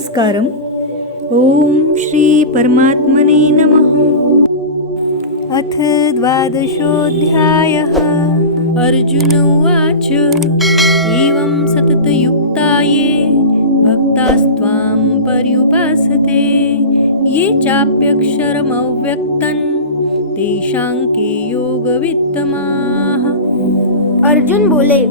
नमस्कारम्। ॐ श्री परमात्मने नमः। अथ 12ोऽध्यायः। अर्जुन उवाच एवं सततयुक्ता ये भक्तास्त्वां पर्युपासते ये चाप्यक्षरमव्यक्तं तेषां के योगवित्तमाः। अर्जुन बोले,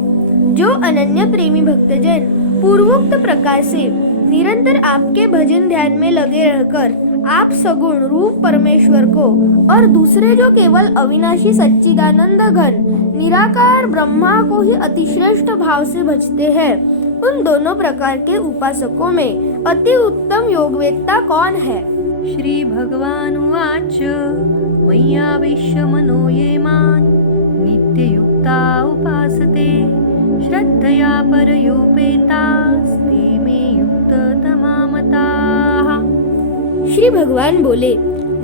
जो अनन्य प्रेमी भक्तजन पूर्वोक्त प्रकार से निरंतर आपके भजन ध्यान में लगे रहकर आप सगुण रूप परमेश्वर को और दूसरे जो केवल अविनाशी सच्चिदानंद घन निराकार ब्रह्मा को ही अतिश्रेष्ठ भाव से भजते हैं, उन दोनों प्रकार के उपासकों में अति उत्तम योगवेत्ता कौन है? श्री भगवान उवाच मय्यावेश्य मनो ये मां नित्ययुक्ता उपासते श्रद्धया परयोपेतास्ते मे युक्ततमा मताः। श्री भगवान बोले,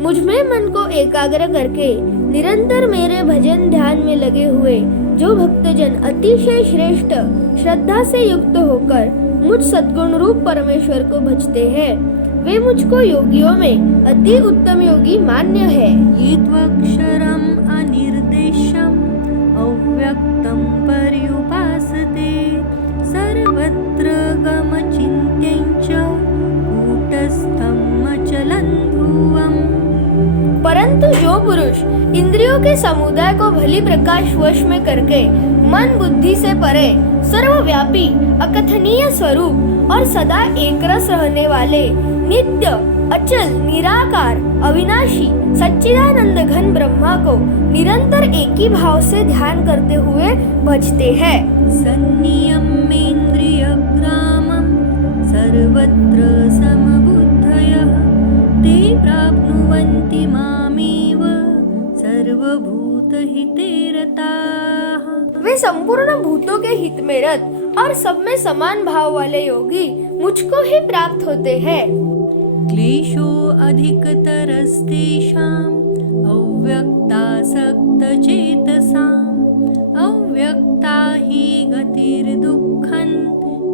मुझ में मन को एकाग्र करके निरंतर मेरे भजन ध्यान में लगे हुए जो भक्तजन अतिशय श्रेष्ठ श्रद्धा से युक्त होकर मुझ सद्गुण रूप परमेश्वर को भजते हैं, वे मुझको योगियों में अति उत्तम योगी मान्य है। ये त्वक्षरम् अनिर्देशम् अव्यक्तं पर्युपासते सर्वत्र गमचिन्त्यं च कूटस्थं अचलं ध्रुवम्। परंतु जो पुरुष इंद्रियों के समुदाय को भली प्रकाश वश में करके मन बुद्धि से परे सर्वव्यापी अकथनीय स्वरूप और सदा एकरस रहने वाले नित्य अचल निराकार अविनाशी सच्चिदानंद घन ब्रह्मा को निरंतर एक ही भाव से ध्यान करते हुए भजते हैं, संनियम्येन्द्रियग्रामं सर्वत्र समबुद्धयः ते प्राप्नुवन्ति मामेव सर्वभूतहिते रताः। वे संपूर्ण भूतों के हित में रत और सब में समान भाव वाले योगी मुझको ही प्राप्त होते हैं। क्लेशो अधिकतरस्तेषाम् अव्यक्तासक्तचेतसाम् अव्यक्ता हि गतिर्दुःखं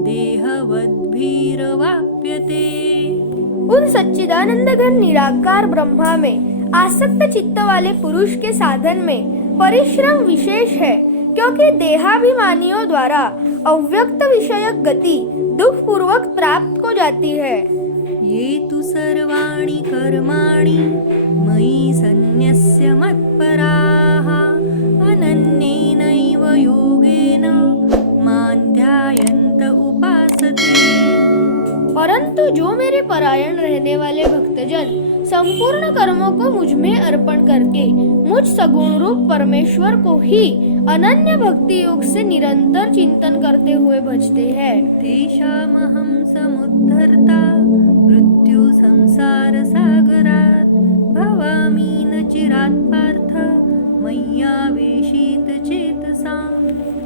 देहवद्भिरवाप्यते। उन सच्चिदानंद घन निराकार ब्रह्मा में आसक्त चित्त वाले पुरुष के साधन में परिश्रम विशेष है, क्योंकि देहाभिमानियों द्वारा अव्यक्त विषयक गति दुख पूर्वक प्राप्त हो जाती है। ये तु सर्वाणि कर्माणि मयि सन्न्यस्य मत्पराः अनन्येनैव योगेन मां ध्यायन्त उपासते। परंतु जो मेरे परायण रहने वाले भक्तजन संपूर्ण कर्मों को मुझ में अर्पण करके मुझ सगुण रूप परमेश्वर को ही अनन्य भक्ति योग से निरंतर चिंतन करते हुए भजते हैं, तेषामहं समुद्धर्ता मृत्यु संसार सागरात् भवामि न चिरात् पार्थ मय्यावेशित चेतसाम्।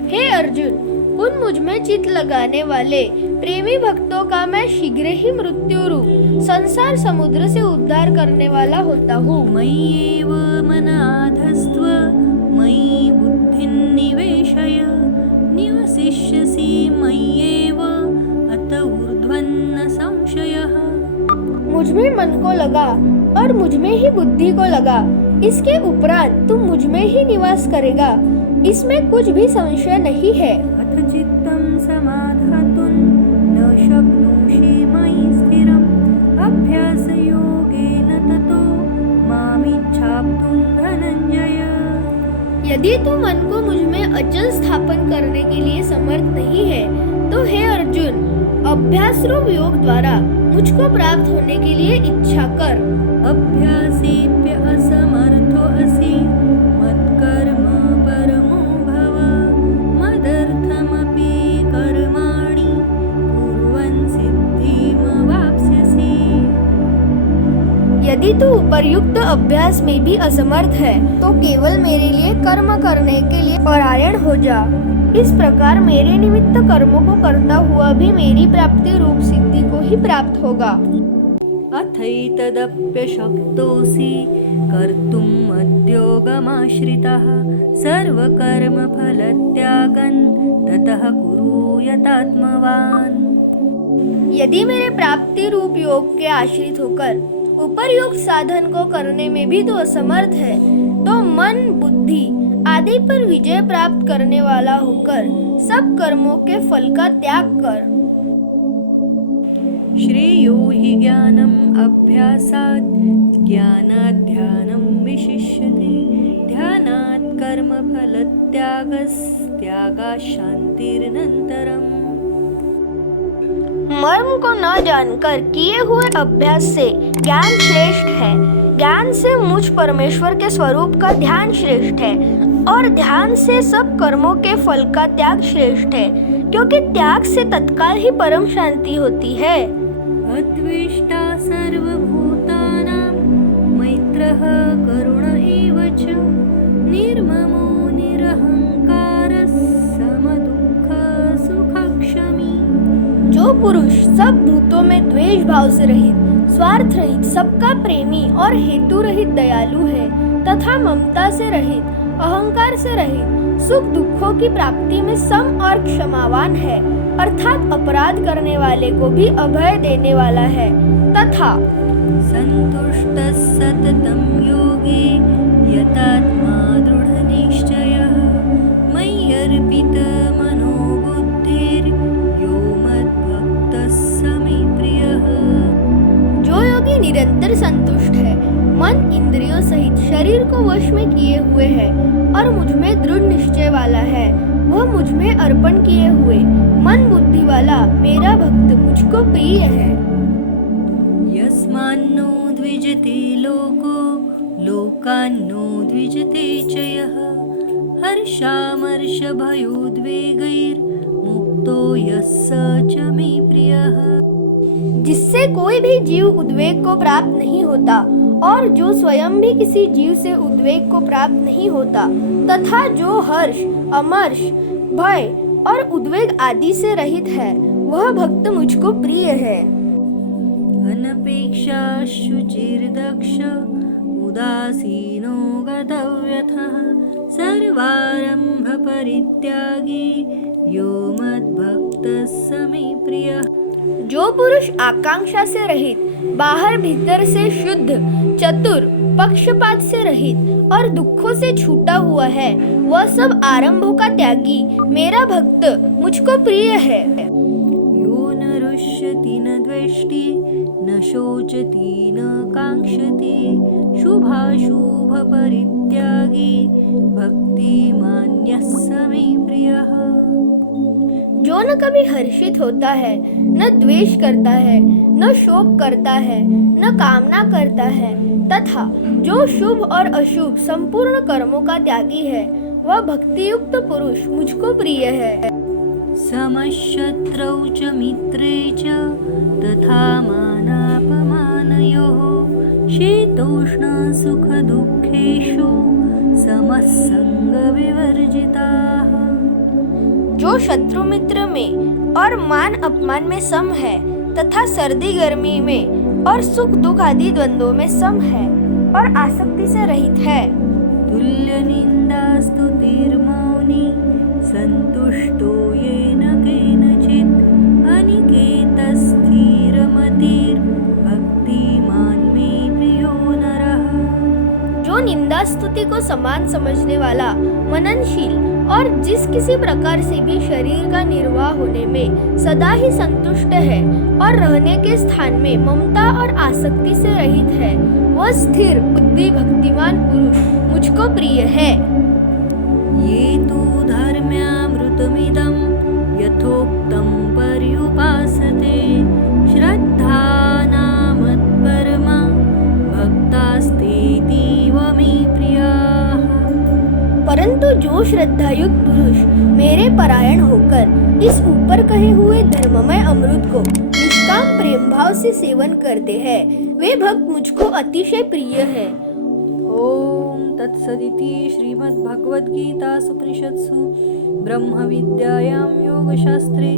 हे अर्जुन, उन मुझ में चित्त लगाने वाले प्रेमी भक्तों का मैं शीघ्र ही मृत्यु रूप संसार समुद्र से उद्धार करने वाला होता हूँ। मय्येव मनाधस्त्व मयि बुद्धिं निवेशय निवसिष्यसि मय्येव अत ऊर्ध्वन्न संशयः। मुझ में मन को लगा और मुझ में ही बुद्धि को लगा, इसके उपरांत तुम मुझ में ही निवास करेगा, इसमें कुछ भी संशय नहीं है। अथ चित्तं समाधातुं न शक्नोषि मयि स्थिरम् अभ्यासयोगेन ततो मामिच्छाप्तुं धनञ्जय। यदि तू मन को मुझ में अचल स्थापन करने के लिए समर्थ नहीं है, तो हे अर्जुन, अभ्यास रूप योग द्वारा मुझको प्राप्त होने के लिए इच्छा कर। अभ्यासेप्य असमर्थो असि मत्कर्म परमो भव मदर्थमपि कर्माणि कुर्वन् सिद्धिमवाप्स्यसि। यदि तू उपर्युक्त अभ्यास में भी असमर्थ है, तो केवल मेरे लिए कर्म करने के लिए परायण हो जा। इस प्रकार मेरे निमित्त कर्मों को करता हुआ भी मेरी प्राप्ति रूप सिद्धि को ही प्राप्त होगा। अथैतदप्यशक्तोऽसि कर्तुम् मद्योगमाश्रितः सर्वकर्मफलत्यागं ततः कुरु यतात्मवान्। यदि मेरे प्राप्ति रूप योग के आश्रित होकर उपरयुक्त साधन को करने में भी तो असमर्थ है, तो मन बुद्धि आदि पर विजय प्राप्त करने वाला होकर सब कर्मों के फल का त्याग कर। श्रेयो हि ज्ञानम् अभ्यासात् ज्ञानात् ध्यानं विशिष्यते ध्यानात् कर्मफलत्यागात् शान्तिरनन्तरम्। मर्म को न जानकर किए हुए अभ्यास से ज्ञान श्रेष्ठ है, ज्ञान से मुझ परमेश्वर के स्वरूप का ध्यान श्रेष्ठ है, और ध्यान से सब कर्मों के फल का त्याग श्रेष्ठ है, क्योंकि त्याग से तत्काल ही परम शांति होती है। अद्वेष्टा सर्वभूतानां मैत्रः करुण एव च निर्ममो निरहंकारः समदुःखः सुखक्षमी। जो पुरुष सब भूतों में द्वेष भाव से रहित, स्वार्थ रहित, सबका प्रेमी और हेतु रहित दयालु है तथा ममता से रहित, अहंकार से रहित, सुख दुखों की प्राप्ति में सम और क्षमावान है, अर्थात अपराध करने वाले को भी अभय देने वाला है, तथा संतुष्टः सततं योगी यतात्मा दृढनिश्चयः मय्यर्पितमनो बुद्धिर्यो मद्भक्तः स मे प्रियः। जो योगी निरंतर संतुष्ट है, मन इंद्रियों सहित शरीर को वश में किए हुए है और मुझ में दृढ़ निश्चय वाला है, वह मुझ में अर्पण किए हुए मन बुद्धि वाला मेरा भक्त मुझको प्रिय है। यस्मान्नो द्विजते लोको लोकान्नो द्विजते च यः हर्षामर्षभयोद्वेगैर्मुक्तो यः स च मे प्रियः। जिससे कोई भी जीव उद्वेग को प्राप्त नहीं होता और जो स्वयं भी किसी जीव से उद्वेग को प्राप्त नहीं होता, तथा जो हर्ष, अमर्ष, भय और उद्वेग आदि से रहित है, वह भक्त मुझको प्रिय है। अनपेक्षा शुचिर्दक्ष उदासीनो गतव्यथः सर्वारंभ परित्यागी यो मद्भक्तः स मे प्रियः। जो पुरुष आकांक्षा से रहित, बाहर भीतर से शुद्ध, चतुर, पक्षपात से रहित और दुखों से छूटा हुआ है, वह सब आरंभों का त्यागी मेरा भक्त मुझको प्रिय है। यो न रुष्यति न द्वेष्टि न शोचति न कांक्षति शुभाशुभ परित्यागी भक्तिमान्यः स मे प्रियः। जो न कभी हर्षित होता है, न द्वेष करता है, न शोक करता है, न कामना करता है, तथा जो शुभ और अशुभ संपूर्ण कर्मों का त्यागी है, वह भक्ति युक्त पुरुष मुझको प्रिय है। समशत्रौ च मित्रे च तथा मानापमानयोः शीतोष्ण सुख दुःखेषु समः संगविवर्जिताः। जो शत्रु मित्र में और मान अपमान में सम है, तथा सर्दी गर्मी में और सुख दुख आदि द्वंद्वों में सम है और आसक्ति से रहित है। तुल्य निंदा स्तुतिर्मौनी संतुष्टो येन केनचित् अनिकेतस्थिरमतिर् भक्तिमान् मे प्रियो नरः। जो निंदा स्तुति को समान समझने वाला, मननशील और जिस किसी प्रकार से भी शरीर का निर्वाह होने में सदा ही संतुष्ट है और रहने के स्थान में ममता और आसक्ति से रहित है, वह स्थिर बुद्धि भक्तिमान पुरुष मुझको प्रिय है। ये तु धर्म्यामृतमिदं यथोक्तं पर्युपासते श्रद्धानामत्परमा भक्तास्तेतीव मे प्रियाः। परंतु जो श्रद्धायुक्त पुरुष मेरे परायण होकर इस ऊपर कहे हुए धर्ममय अमृत को निष्काम प्रेम भाव से सेवन करते हैं, वे भक्त मुझको अतिशय प्रिय है। ओम तत्सदिति श्रीमद्भगवद्गीतासूपनिषत्सु ब्रह्मविद्यायां योगशास्त्रे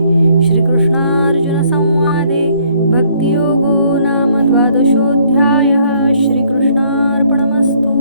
श्रीकृष्णार्जुनसंवादे भक्तियोगो नाम 12 श्रीकृष्णार्पणमस्तु।